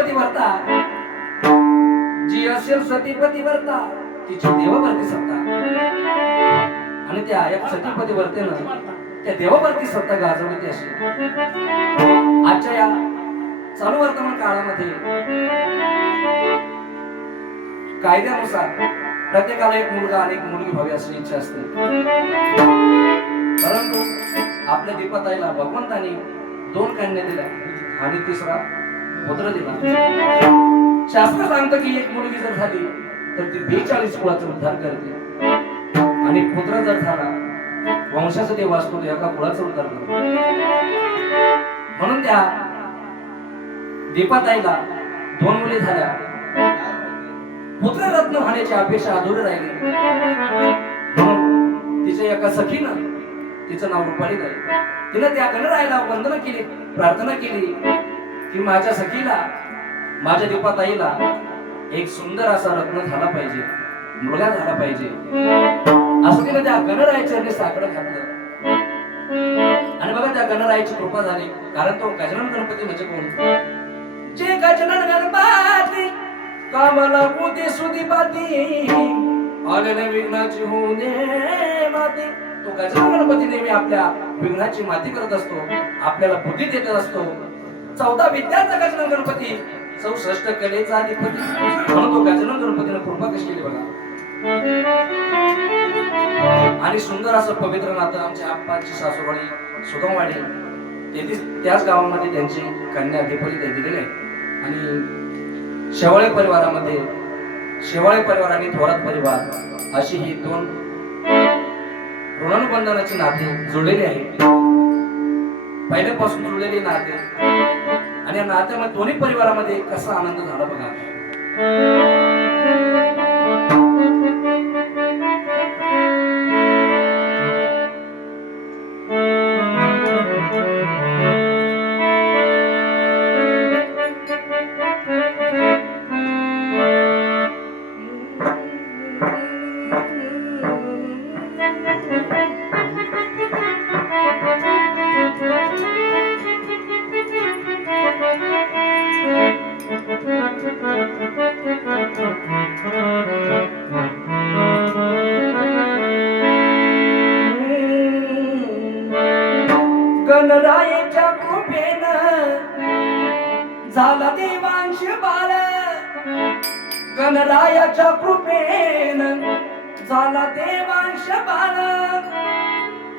पतिव्रता, जी असेल सती पतिव्रता तिची देवावरती सत्ता, आणि त्या एक सती पतिव्रतेनं त्या देवावरती सत्ता गाजवली अशी. आजच्या या चालू वर्तमान काळामध्ये कायद्यानुसार प्रत्येकाला एक मुलगा आणि एक मुलगी व्हावी अशी इच्छा असते, परंतु आपल्या दीपाताईला भगवंताने 2 कन्या दिल्या आणि 3रा पुत्र दिला. शास्त्र सांगतं की एक मुलगी जर झाली तर ती 42 कुळाचा उद्धार करते, आणि पुत्र जर झाला वंशाचा देव असतो एका कुळाचा उद्धार करतो. म्हणून त्या दीपाताईला 2 मुली झाल्या. पुत्ररत्न होण्याची अपेक्षा अधुरी राहिली, म्हणून तिच्या एका सखीनं तिचं नाव रुपाली झालं. तिनं त्या गणरायाला वंदना केली, प्रार्थना केली की माझ्या सखीला, माझ्या दीपाताईला एक सुंदर असा रत्न झाला पाहिजे, मुलगा झाला पाहिजे, असं तिने त्या गणरायाच्या चरणी साकडं घातलं. आणि बघा त्या गणरायाची कृपा झाली, कारण तो गजानन गणपती म्हणजे कोण? जे गजानन गणपती कामाला बुद्धी सुधी पाती, आलेल्या विघ्नाची होऊ दे माती. तो गजानन गणपती नेहमी आपल्या विघ्नाची माती करत असतो, आपल्याला बुद्धी देत असतो. 14 विद्यांचा गजानन गणपती, 64 कलेचा अधिपती, म्हणून तो गजानन गणपतीने कृपा कशी केली बघा. आणि सुंदर असं पवित्र नातं आमच्या आप्पाची सासूबाई सुगमवाडी, त्याच गावामध्ये त्यांची कन्या दीपाली दिलेली आहे. आणि शेवाळे परिवारामध्ये, शेवाळे परिवार आणि थोरात परिवार अशी ही 2 ऋणानुबंधनाची नाते जुळलेली आहेत, पहिल्यापासून जुळलेली नाते. आणि या नात्यामध्ये दोन्ही परिवारामध्ये कसा आनंद झाला बघा. गणरायाच्या कृपेनं झाला देवांश बाळ, गणरायाच्या कृपेनं झाला देवांश बाळ.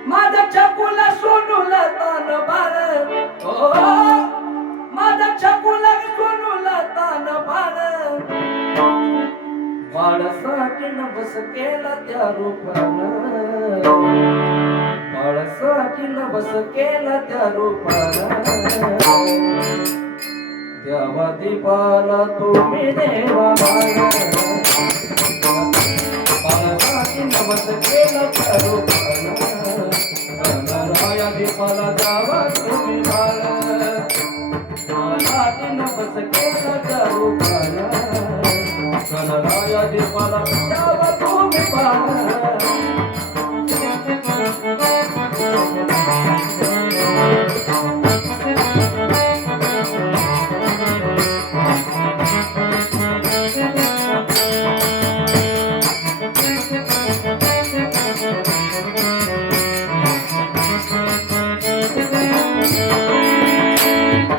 माझा चकुला सोनूला तान बाळ, ओ माझा चकुला सोनूला तान बाळ. बाळासाठी नवस केला त्या रूपानं, बाळासाठी नवस केला त्या रूपानं. देवा दीपाला तुम्ही देवा बाळा, बाळासाठी नवस केला त्या रूपानं. गणराया दीपाला द्यावा तुम्ही बाळा, बाळासाठी नवस केला त्या रूपानं. गणराया दीपाला द्यावा तुम्ही बाळा.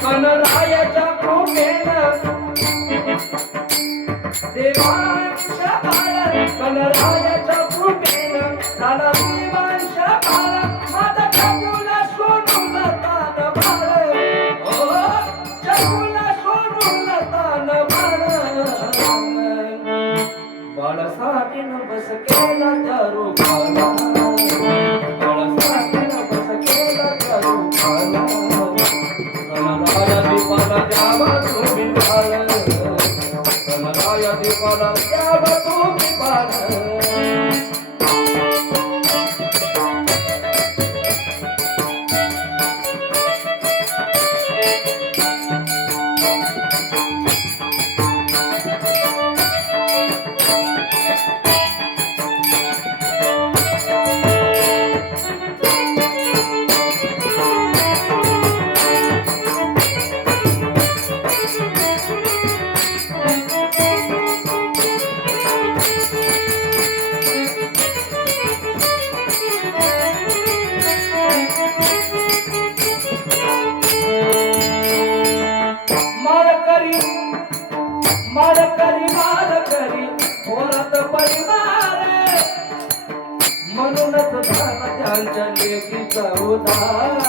गणरायाच्या कृपेनं देवांश बाळ, गणरायाच्या कृपेनं झाला देवांश बाळ. माझा चकुला सोनूला तान बाळ, ओ चकुला सोनूला तान बाळ. बाळासाठी नवस केला त्या रूपाला, बाळासाठी नवस केला त्या रूपाला. गणराया दीपाला द्यावा तुम्ही बाळ, गणराया दीपाला द्यावा तुम्ही बाळ. उदार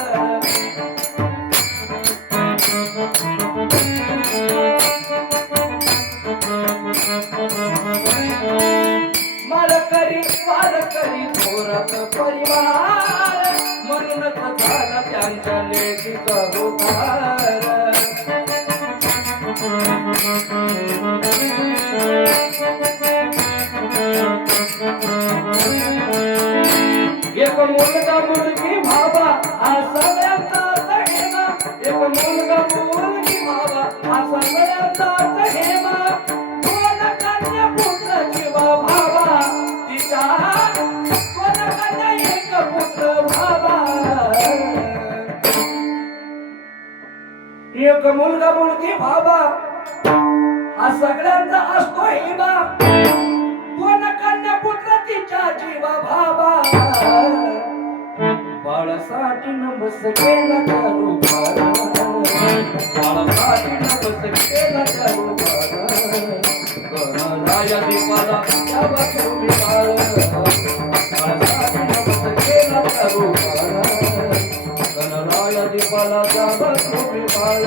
वारकरी थोरत परिवार म्हणूनच झाला त्यांच्या लेखीचा उद्धार एक मुलगा मुलगी भावा हा सगळ्यांचाच हेमा एक मुलगा मुलगी भावा हा सगळ्यांचाच हेमा दोन कन्या पुत्र किंवा भावा तिच्या दोन कन्या एक पुत्र भावा एक मुलगा मुलगी भावा हा सगळ्यांचा असतो हेमा दोन कन्या पुत्र तिच्या जीवा भावा बाळासाठी नवस केला करू बाळासाठी नवस केला करू गणराया दीपाला द्यावा तुम्ही बाळ बाळासाठी नवस केला करू गणराया दीपाला द्यावा तुम्ही बाळ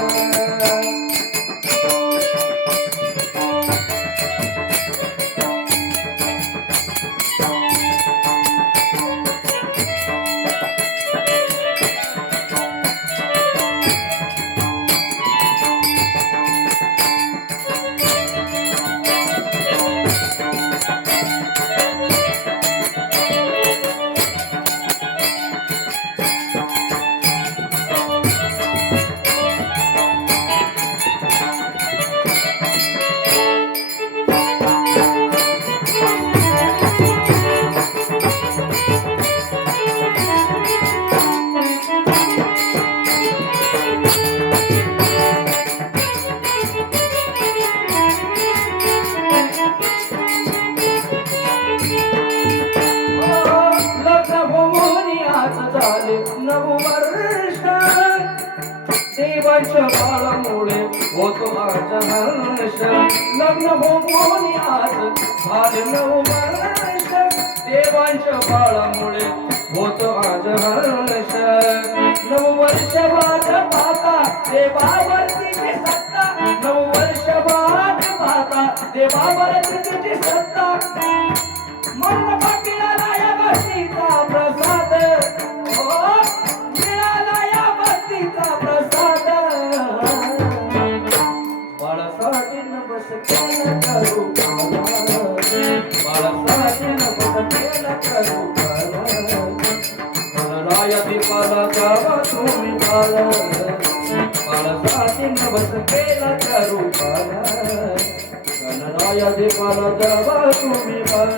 देवाच्या बाळामुळे होतो आज हर्ष लग्न होऊन आज झाले 9 वर्ष देवांच्या बाळामुळे होतो आज हर्ष 9 वर्ष वाट पाहता देवावरती सत्ता 9 वर्ष वाट पाहता देवावरती तिची सत्ता मन पाटीला या भक्तीचा प्रसाद मिळाला या भक्तीचा प्रसाद बाळासाठी नवस केला करू बाळासाठी नवस केला करू गणराया दीपाला द्यावा तुम्ही बाळ बाळासाठी नवस केला करू गणराया दीपाला द्यावा तुम्ही बाळ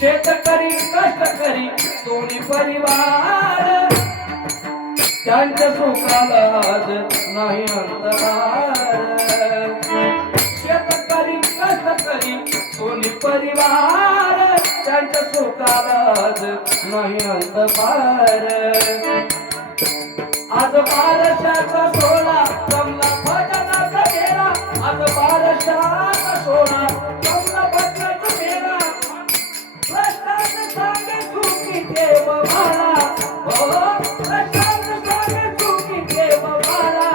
शेतकरी कष्टकरी दोन्ही परिवार त्यांच्या सुखाला आज नाही अंतरार शेतकरी कष्टकरी दोन्ही परिवार त्यांच्या सुखाला आज नाही अंतरार आज बारशाचा सोहळा जमला भजनाचा मेळा आज बारशाचा सोहळा जमला भजनाचा मेळा प्रश्नांत सांगे चुकी देव भाला प्रश्नांत सांगे चुकी देव भाला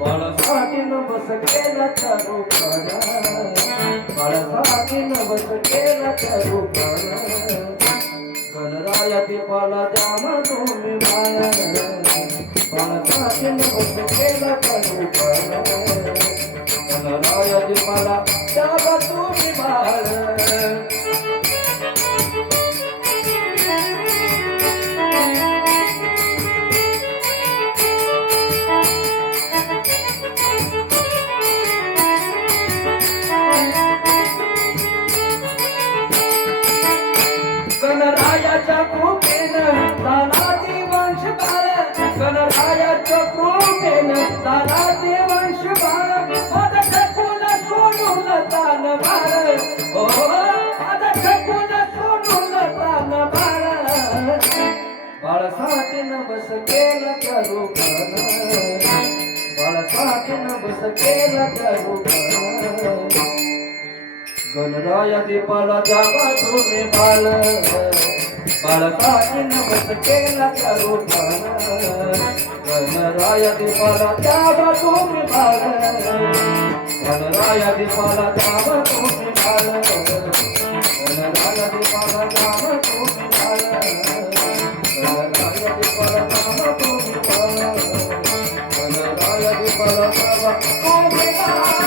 बाळासाठी नवस केला करू बाळासाठी नवस केला करू गणराया दीपाला द्या तुम्ही बाळ बाळासाठी नवस बस केला त्या रूपानं बाळासाहेबानं बस केला त्या रूपानं गणराया दीपाला जावा तुम्ही बाळ बाळासाहेबानं बस केला त्या रूपानं गणराया दीपाला जावा तुम्ही बाळ गणराया दीपाला जावा तुम्ही बाळ गणराया दीपाला जावा तुम्ही बाळ गणराया दीपाला जावा तुम्ही बाळ गणराया दीपाला जावा तुम्ही बाळ